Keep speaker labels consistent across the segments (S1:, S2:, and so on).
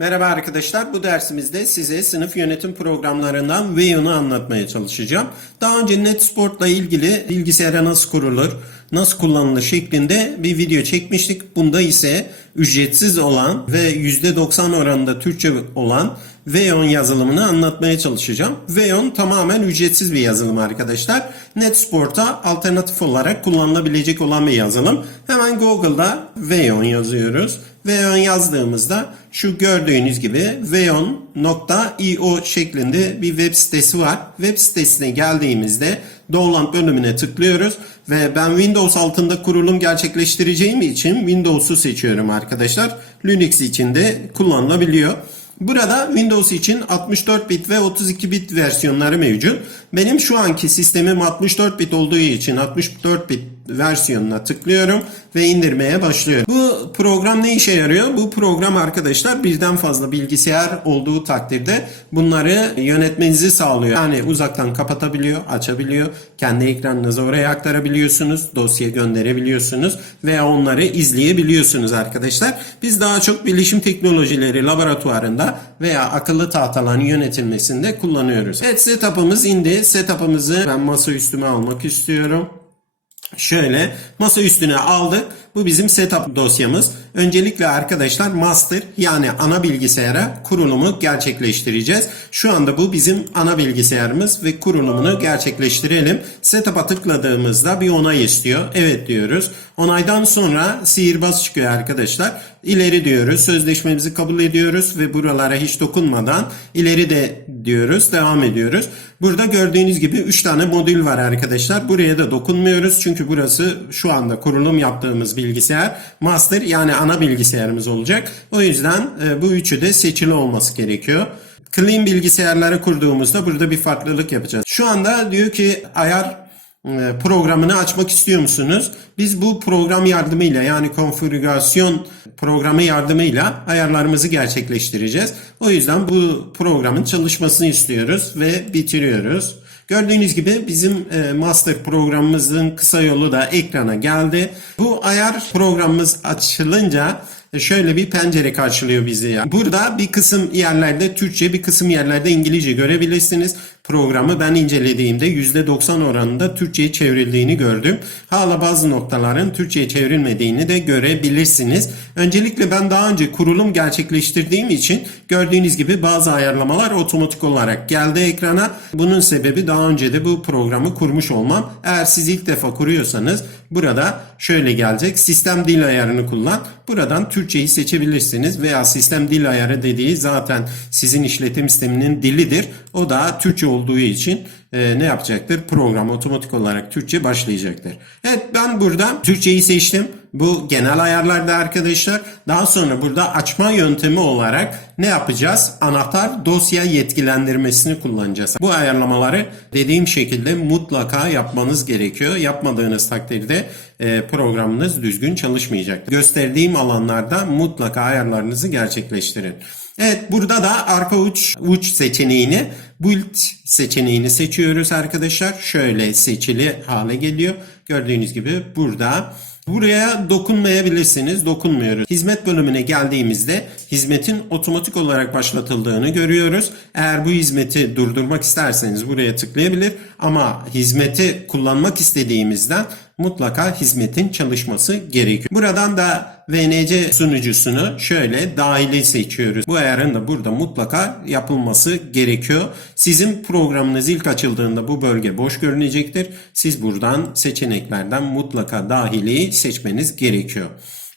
S1: Merhaba arkadaşlar. Bu dersimizde size sınıf yönetim programlarından Veyon'u anlatmaya çalışacağım. Daha önce NetSport'la ilgili bilgisayara nasıl kurulur, nasıl kullanılır şeklinde bir video çekmiştik. Bunda ise ücretsiz olan ve %90 oranında Türkçe olan Veyon yazılımını anlatmaya çalışacağım. Veyon tamamen ücretsiz bir yazılım arkadaşlar. NetSport'a alternatif olarak kullanılabilecek olan bir yazılım. Hemen Google'da Veyon yazıyoruz. Veon yazdığımızda şu gördüğünüz gibi veon.io şeklinde bir web sitesi var. Web sitesine geldiğimizde download bölümüne tıklıyoruz ve ben Windows altında kurulum gerçekleştireceğim için Windows'u seçiyorum arkadaşlar. Linux için de kullanılabiliyor. Burada Windows için 64 bit ve 32 bit versiyonları mevcut. Benim şu anki sistemim 64 bit olduğu için 64 bit versiyonuna tıklıyorum ve indirmeye başlıyorum. Bu program ne işe yarıyor? Bu program arkadaşlar birden fazla bilgisayar olduğu takdirde bunları yönetmenizi sağlıyor. Yani uzaktan kapatabiliyor, açabiliyor. Kendi ekranınızı oraya aktarabiliyorsunuz. Dosya gönderebiliyorsunuz ve onları izleyebiliyorsunuz arkadaşlar. Biz daha çok bilişim teknolojileri laboratuvarında veya akıllı tahtaların yönetilmesinde kullanıyoruz. Evet setup'ımız indi. Setup'ımızı ben masa üstüme almak istiyorum. Şöyle masa üstüne aldık. Bu bizim setup dosyamız. Öncelikle arkadaşlar master yani ana bilgisayara kurulumu gerçekleştireceğiz. Şu anda bu bizim ana bilgisayarımız ve kurulumunu gerçekleştirelim. Setup'a tıkladığımızda bir onay istiyor. Evet diyoruz. Onaydan sonra sihirbaz çıkıyor arkadaşlar. İleri diyoruz. Sözleşmemizi kabul ediyoruz ve buralara hiç dokunmadan ileri de diyoruz. Devam ediyoruz. Burada gördüğünüz gibi 3 tane modül var arkadaşlar. Buraya da dokunmuyoruz. Çünkü burası şu anda kurulum yaptığımız bilgisayar. Master yani ana bilgisayarımız olacak. O yüzden e, bu üçü de seçili olması gerekiyor. Clean bilgisayarları kurduğumuzda burada bir farklılık yapacağız. Şu anda diyor ki ayar e, programını açmak istiyor musunuz? Biz bu program yardımıyla yani konfigürasyon programı yardımıyla ayarlarımızı gerçekleştireceğiz. O yüzden bu programın çalışmasını istiyoruz ve bitiriyoruz. Gördüğünüz gibi bizim e, master programımızın kısa yolu da ekrana geldi. Bu ayar programımız açılınca e, şöyle bir pencere karşılıyor bizi. Burada bir kısım yerlerde Türkçe, bir kısım yerlerde İngilizce görebilirsiniz. Programı ben incelediğimde %90 oranında Türkçe'ye çevrildiğini gördüm. Hala bazı noktaların Türkçe'ye çevrilmediğini de görebilirsiniz. Öncelikle ben daha önce kurulum gerçekleştirdiğim için gördüğünüz gibi bazı ayarlamalar otomatik olarak geldi ekrana. Bunun sebebi daha önce de bu programı kurmuş olmam. Eğer siz ilk defa kuruyorsanız burada şöyle gelecek. Sistem dil ayarını kullan. Buradan Türkçeyi seçebilirsiniz veya sistem dil ayarı dediği zaten sizin işletim sisteminin dilidir. O da Türkçe olduğu için e, ne yapacaktır? Program otomatik olarak Türkçe başlayacaktır. Evet ben burada Türkçeyi seçtim. Bu genel ayarlarda arkadaşlar. Daha sonra burada açma yöntemi olarak ne yapacağız? Anahtar dosya yetkilendirmesini kullanacağız. Bu ayarlamaları dediğim şekilde mutlaka yapmanız gerekiyor. Yapmadığınız takdirde e, programınız düzgün çalışmayacaktır. Gösterdiğim alanlarda mutlaka ayarlarınızı gerçekleştirin. Evet burada da arka uç uç seçeneğini build seçeneğini seçiyoruz arkadaşlar. Şöyle seçili hale geliyor. Gördüğünüz gibi burada Buraya dokunmayabilirsiniz. Dokunmuyoruz. Hizmet bölümüne geldiğimizde hizmetin otomatik olarak başlatıldığını görüyoruz. Eğer bu hizmeti durdurmak isterseniz buraya tıklayabilir ama hizmeti kullanmak istediğimizden mutlaka hizmetin çalışması gerekiyor. Buradan da VNC sunucusunu şöyle dahili seçiyoruz. Bu ayarın da burada mutlaka yapılması gerekiyor. Sizin programınız ilk açıldığında bu bölge boş görünecektir. Siz buradan seçeneklerden mutlaka dahili seçmeniz gerekiyor.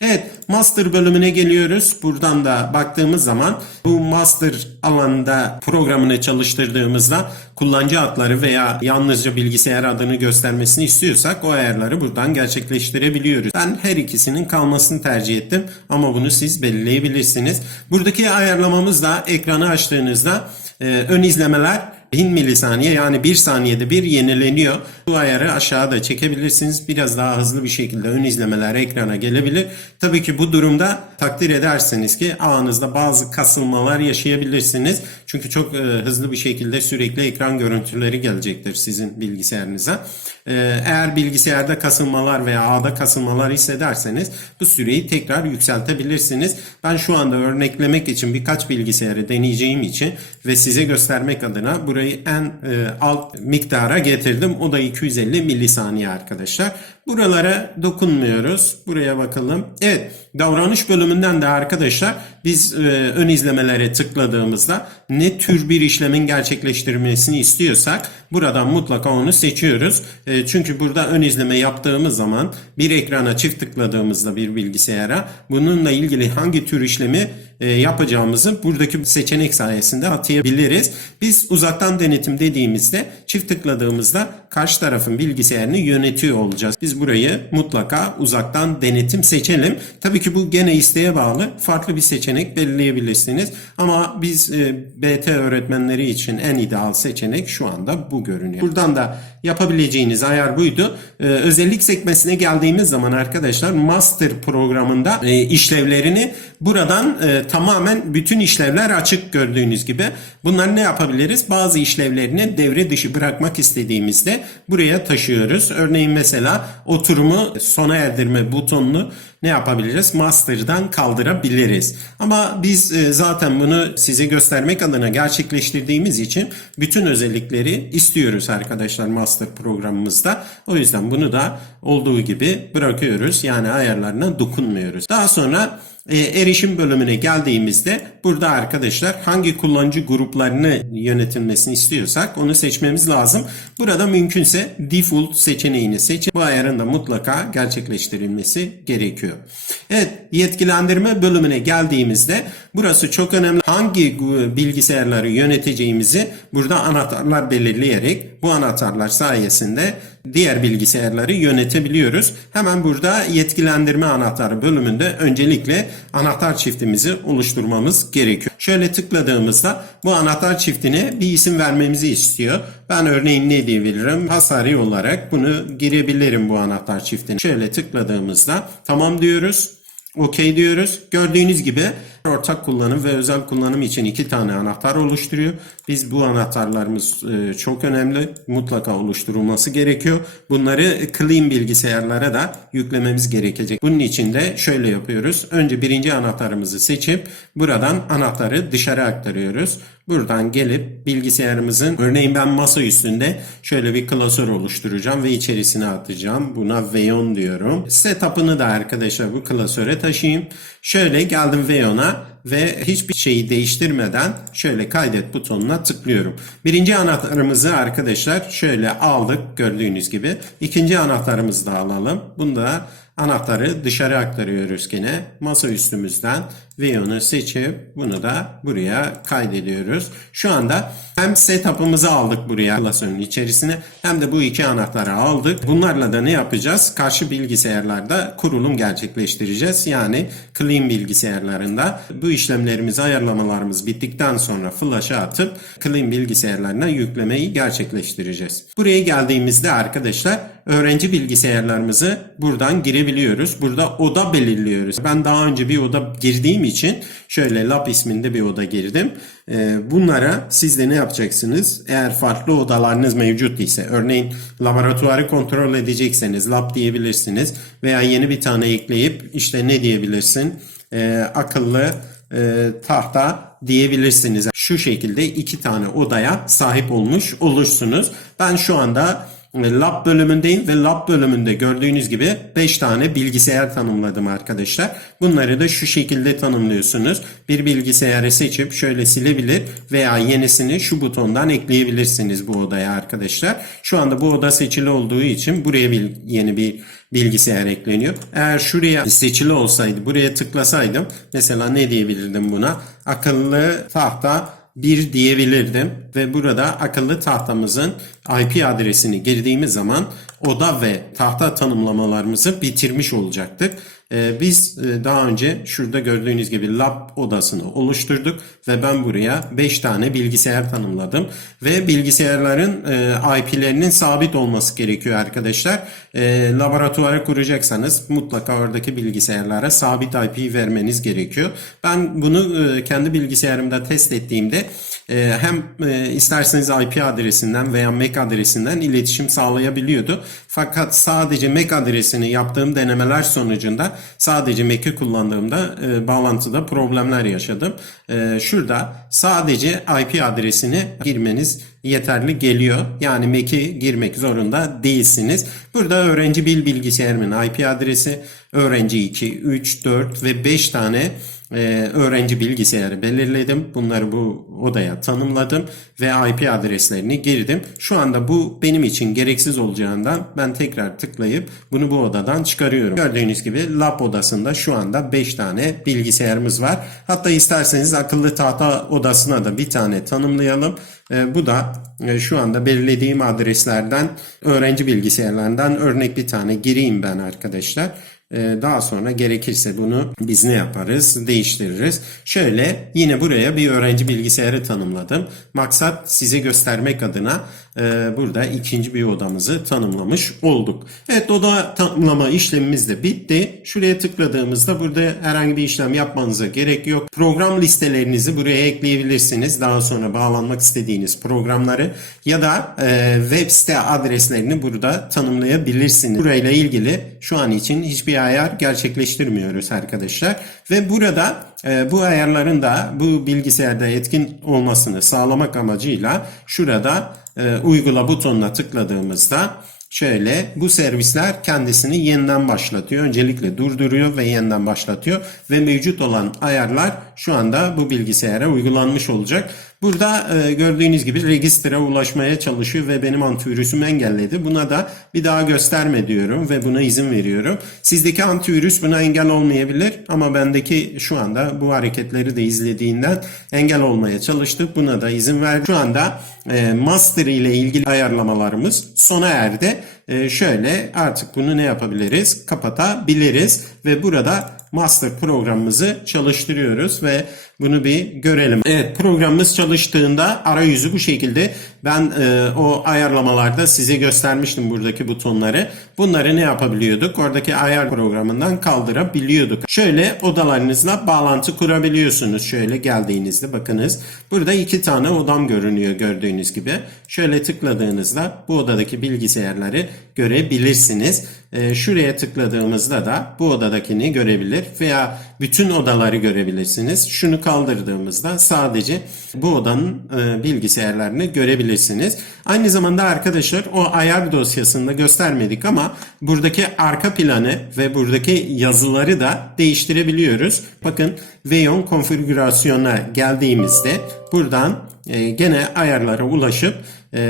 S1: Evet master bölümüne geliyoruz. Buradan da baktığımız zaman bu master alanında programını çalıştırdığımızda kullanıcı adları veya yalnızca bilgisayar adını göstermesini istiyorsak o ayarları buradan gerçekleştirebiliyoruz. Ben her ikisinin kalmasını tercih ettim ama bunu siz belirleyebilirsiniz. Buradaki ayarlamamız da ekranı açtığınızda e, ön izlemeler 1000 milisaniye yani 1 saniyede bir yenileniyor. Bu ayarı aşağıda çekebilirsiniz. Biraz daha hızlı bir şekilde ön izlemeler ekrana gelebilir. Tabii ki bu durumda takdir edersiniz ki ağınızda bazı kasılmalar yaşayabilirsiniz. Çünkü çok e, hızlı bir şekilde sürekli ekran görüntüleri gelecektir sizin bilgisayarınıza. E, eğer bilgisayarda kasılmalar veya ağda kasılmalar hissederseniz bu süreyi tekrar yükseltebilirsiniz. Ben şu anda örneklemek için birkaç bilgisayarı deneyeceğim için ve size göstermek adına burayı en e, alt miktara getirdim. O da 250 milisaniye arkadaşlar. Buralara dokunmuyoruz. Buraya bakalım. Evet davranış bölümünden de arkadaşlar biz e, ön izlemelere tıkladığımızda ne tür bir işlemin gerçekleştirmesini istiyorsak buradan mutlaka onu seçiyoruz. E, çünkü burada ön izleme yaptığımız zaman bir ekrana çift tıkladığımızda bir bilgisayara bununla ilgili hangi tür işlemi e, yapacağımızı buradaki seçenek sayesinde atayabiliriz. Biz uzaktan denetim dediğimizde çift tıkladığımızda karşı tarafın bilgisayarını yönetiyor olacağız. Biz burayı mutlaka uzaktan denetim seçelim. Tabii ki bu gene isteğe bağlı. Farklı bir seçenek belirleyebilirsiniz. Ama biz e, BT öğretmenleri için en ideal seçenek şu anda bu görünüyor. Buradan da yapabileceğiniz ayar buydu. E, özellik sekmesine geldiğimiz zaman arkadaşlar master programında e, işlevlerini buradan tamamen bütün işlevler açık gördüğünüz gibi. Bunları ne yapabiliriz? Bazı işlevlerini devre dışı bırakmak istediğimizde buraya taşıyoruz. Örneğin mesela oturumu sona erdirme butonunu ne yapabiliriz? Master'dan kaldırabiliriz. Ama biz e, zaten bunu size göstermek adına gerçekleştirdiğimiz için bütün özellikleri istiyoruz arkadaşlar master programımızda. O yüzden bunu da olduğu gibi bırakıyoruz. Yani ayarlarına dokunmuyoruz. Daha sonra e, erişim bölümüne geldiğimizde burada arkadaşlar hangi kullanıcı gruplarını yönetilmesini istiyorsak onu seçmemiz lazım. Burada mümkünse default seçeneğini seçin. Bu ayarın da mutlaka gerçekleştirilmesi gerekiyor. Evet yetkilendirme bölümüne geldiğimizde burası çok önemli. Hangi bilgisayarları yöneteceğimizi burada anahtarlar belirleyerek bu anahtarlar sayesinde diğer bilgisayarları yönetebiliyoruz. Hemen burada yetkilendirme anahtarı bölümünde öncelikle anahtar çiftimizi oluşturmamız gerekiyor. Şöyle tıkladığımızda bu anahtar çiftine bir isim vermemizi istiyor. Ben örneğin ne diyebilirim? Hasari olarak bunu girebilirim bu anahtar çiftine. Şöyle tıkladığımızda tamam diyoruz. OK diyoruz. Gördüğünüz gibi ortak kullanım ve özel kullanım için iki tane anahtar oluşturuyor. Biz bu anahtarlarımız e, çok önemli. Mutlaka oluşturulması gerekiyor. Bunları clean bilgisayarlara da yüklememiz gerekecek. Bunun için de şöyle yapıyoruz. Önce birinci anahtarımızı seçip buradan anahtarı dışarı aktarıyoruz. Buradan gelip bilgisayarımızın örneğin ben masa üstünde şöyle bir klasör oluşturacağım ve içerisine atacağım. Buna Veyon diyorum. Setup'ını da arkadaşlar bu klasöre taşıyayım. Şöyle geldim Veyon'a ve hiçbir şeyi değiştirmeden şöyle kaydet butonuna tıklıyorum. Birinci anahtarımızı arkadaşlar şöyle aldık gördüğünüz gibi. İkinci anahtarımızı da alalım. Bunu da anahtarı dışarı aktarıyoruz gene. Masa üstümüzden Veyon'u seçip bunu da buraya kaydediyoruz. Şu anda hem setup'ımızı aldık buraya klasörün içerisine hem de bu iki anahtarı aldık. Bunlarla da ne yapacağız? Karşı bilgisayarlarda kurulum gerçekleştireceğiz. Yani clean bilgisayarlarında bu işlemlerimizi ayarlamalarımız bittikten sonra flash'a atıp clean bilgisayarlarına yüklemeyi gerçekleştireceğiz. Buraya geldiğimizde arkadaşlar öğrenci bilgisayarlarımızı buradan girebiliyoruz. Burada oda belirliyoruz. Ben daha önce bir oda girdiğim için şöyle lab isminde bir oda girdim. Bunlara siz de ne yapacaksınız? Eğer farklı odalarınız mevcut ise örneğin laboratuvarı kontrol edecekseniz lab diyebilirsiniz veya yeni bir tane ekleyip işte ne diyebilirsin? Akıllı tahta diyebilirsiniz. Şu şekilde iki tane odaya sahip olmuş olursunuz. Ben şu anda Lab bölümündeyim ve Lab bölümünde gördüğünüz gibi 5 tane bilgisayar tanımladım arkadaşlar. Bunları da şu şekilde tanımlıyorsunuz. Bir bilgisayarı seçip şöyle silebilir veya yenisini şu butondan ekleyebilirsiniz bu odaya arkadaşlar. Şu anda bu oda seçili olduğu için buraya bir yeni bir bilgisayar ekleniyor. Eğer şuraya seçili olsaydı buraya tıklasaydım mesela ne diyebilirdim buna? Akıllı tahta 1 diyebilirdim ve burada akıllı tahtamızın IP adresini girdiğimiz zaman oda ve tahta tanımlamalarımızı bitirmiş olacaktık. Ee, biz e, daha önce şurada gördüğünüz gibi lab odasını oluşturduk ve ben buraya 5 tane bilgisayar tanımladım ve bilgisayarların e, IP'lerinin sabit olması gerekiyor arkadaşlar. E, laboratuvarı kuracaksanız mutlaka oradaki bilgisayarlara sabit IP vermeniz gerekiyor. Ben bunu kendi bilgisayarımda test ettiğimde hem isterseniz IP adresinden veya MAC adresinden iletişim sağlayabiliyordu. Fakat sadece MAC adresini yaptığım denemeler sonucunda sadece MAC'i kullandığımda e, bağlantıda problemler yaşadım. E, şurada sadece IP adresini girmeniz yeterli geliyor. Yani MAC'i girmek zorunda değilsiniz. Burada öğrenci bil bilgisayarımın IP adresi öğrenci 2, 3, 4 ve 5 tane e, öğrenci bilgisayarı belirledim. Bunları bu odaya tanımladım ve IP adreslerini girdim. Şu anda bu benim için gereksiz olacağından ben tekrar tıklayıp bunu bu odadan çıkarıyorum. Gördüğünüz gibi lab odasında şu anda 5 tane bilgisayarımız var. Hatta isterseniz akıllı tahta odasına da bir tane tanımlayalım. E, bu da e, şu anda belirlediğim adreslerden öğrenci bilgisayarlarından örnek bir tane gireyim ben arkadaşlar. Ee, Daha sonra gerekirse bunu biz ne yaparız? Değiştiririz. Şöyle yine buraya bir öğrenci bilgisayarı tanımladım. Maksat size göstermek adına burada ikinci bir odamızı tanımlamış olduk. Evet oda tanımlama işlemimiz de bitti. Şuraya tıkladığımızda burada herhangi bir işlem yapmanıza gerek yok. Program listelerinizi buraya ekleyebilirsiniz. Daha sonra bağlanmak istediğiniz programları ya da e, web site adreslerini burada tanımlayabilirsiniz. Burayla ilgili şu an için hiçbir ayar gerçekleştirmiyoruz arkadaşlar. Ve burada e, bu ayarların da bu bilgisayarda etkin olmasını sağlamak amacıyla şurada e, uygula butonuna tıkladığımızda şöyle bu servisler kendisini yeniden başlatıyor. Öncelikle durduruyor ve yeniden başlatıyor ve mevcut olan ayarlar şu anda bu bilgisayara uygulanmış olacak. Burada e, gördüğünüz gibi registre ulaşmaya çalışıyor ve benim antivirüsümü engelledi. Buna da bir daha gösterme diyorum ve buna izin veriyorum. Sizdeki antivirüs buna engel olmayabilir ama bendeki şu anda bu hareketleri de izlediğinden engel olmaya çalıştık. Buna da izin verdim. Şu anda e, master ile ilgili ayarlamalarımız sona erdi. E, şöyle artık bunu ne yapabiliriz? Kapatabiliriz ve burada master programımızı çalıştırıyoruz ve bunu bir görelim. Evet programımız çalıştığında arayüzü bu şekilde. Ben e, o ayarlamalarda size göstermiştim buradaki butonları. Bunları ne yapabiliyorduk? Oradaki ayar programından kaldırabiliyorduk. Şöyle odalarınızla bağlantı kurabiliyorsunuz. Şöyle geldiğinizde bakınız. Burada iki tane odam görünüyor gördüğünüz gibi. Şöyle tıkladığınızda bu odadaki bilgisayarları görebilirsiniz. E, şuraya tıkladığımızda da bu odadakini görebilir veya bütün odaları görebilirsiniz. Şunu kaldırdığımızda sadece bu odanın e, bilgisayarlarını görebilirsiniz. Aynı zamanda arkadaşlar o ayar dosyasında göstermedik ama buradaki arka planı ve buradaki yazıları da değiştirebiliyoruz. Bakın Veyon konfigürasyona geldiğimizde buradan e, gene ayarlara ulaşıp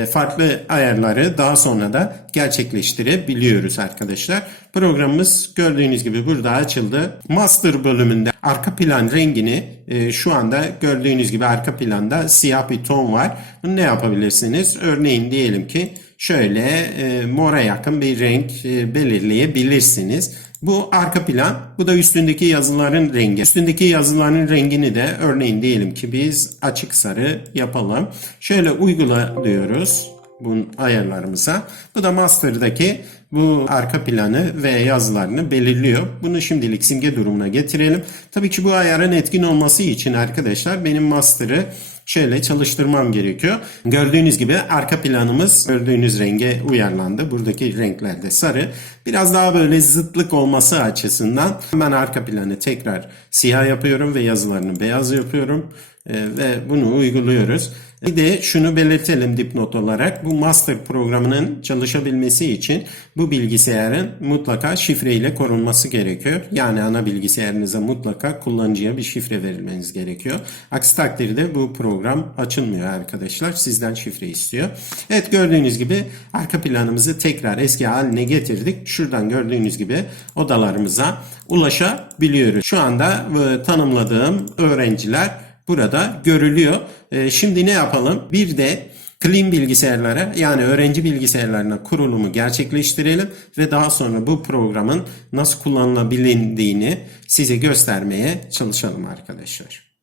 S1: farklı ayarları daha sonra da gerçekleştirebiliyoruz arkadaşlar. Programımız gördüğünüz gibi burada açıldı. Master bölümünde arka plan rengini e, şu anda gördüğünüz gibi arka planda siyah bir ton var. Ne yapabilirsiniz? Örneğin diyelim ki şöyle e, mora yakın bir renk e, belirleyebilirsiniz. Bu arka plan, bu da üstündeki yazıların rengi. Üstündeki yazıların rengini de örneğin diyelim ki biz açık sarı yapalım. Şöyle uygula diyoruz bu ayarlarımıza. Bu da master'daki bu arka planı ve yazılarını belirliyor. Bunu şimdilik simge durumuna getirelim. Tabii ki bu ayarın etkin olması için arkadaşlar benim master'ı şöyle çalıştırmam gerekiyor. Gördüğünüz gibi arka planımız gördüğünüz renge uyarlandı. Buradaki renkler de sarı. Biraz daha böyle zıtlık olması açısından ben arka planı tekrar siyah yapıyorum ve yazılarını beyaz yapıyorum. Ee, ve bunu uyguluyoruz. Bir de şunu belirtelim dipnot olarak. Bu master programının çalışabilmesi için bu bilgisayarın mutlaka şifreyle korunması gerekiyor. Yani ana bilgisayarınıza mutlaka kullanıcıya bir şifre verilmeniz gerekiyor. Aksi takdirde bu program açılmıyor arkadaşlar. Sizden şifre istiyor. Evet gördüğünüz gibi arka planımızı tekrar eski haline getirdik. Şuradan gördüğünüz gibi odalarımıza ulaşabiliyoruz. Şu anda e, tanımladığım öğrenciler burada görülüyor. E, şimdi ne yapalım? Bir de clean bilgisayarlara yani öğrenci bilgisayarlarına kurulumu gerçekleştirelim ve daha sonra bu programın nasıl kullanılabildiğini size göstermeye çalışalım arkadaşlar.